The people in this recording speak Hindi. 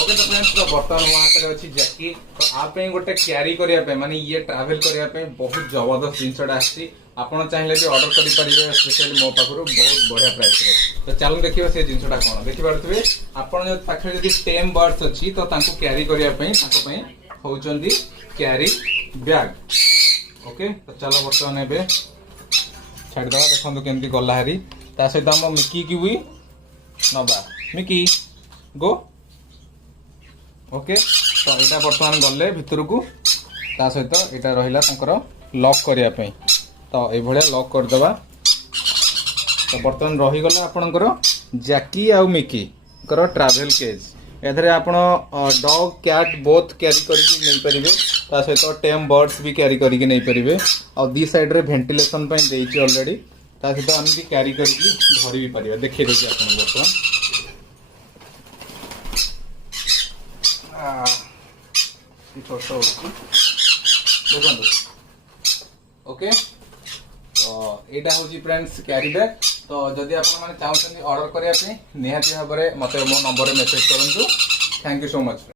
ओके तो फ्रेंड्स तो बर्तमान मो हाथ में अच्छी जैकी तो आप गोटे क्यारी करने माने ये ट्रैवल करने बहुत जबरदस्त जिनसा आसी आपड़ चाहिए भी ऑर्डर करेंगे स्पेशली मो पाखु बहुत बढ़िया प्राइस रे तो चलो देखिए से जिनसा कौन देखिपे आपड़ पाखे जब टेम बर्ड्स अच्छी तो क्यारी करने होती क्यारी बैग ओके तो चलो बर्तमान ए छाड़द देखो केमती गला हारी ता सहित आम मिकी की भी नवा मिकी गो ओके तो यहाँ बर्तमान गले भितर को ता सहित यहाँ रहा लॉक करने तो ये लॉक करदे तो बर्तमान रहीगला आपणकर जैकी आउ मिकी ट्रैवल केज एथरे आपण डॉग कैट बोथ कैरी करके पारे ता सहित टेम बर्ड्स भी कैरी करके नहीं पारे आ दी साइड रे वेंटिलेशन देती ऑलरेडी ता सहित आम भी कैरी करके धरी भी पारे देखिए देखिए आप बर्तमान छोट देखो ओके तो यहाँ हूँ फ्रेंड्स कैरी बैग तो जदि आप चाहते ऑर्डर करने निहाती भाव में मत मो नंबर मेसेज करूँ थैंक यू सो मच।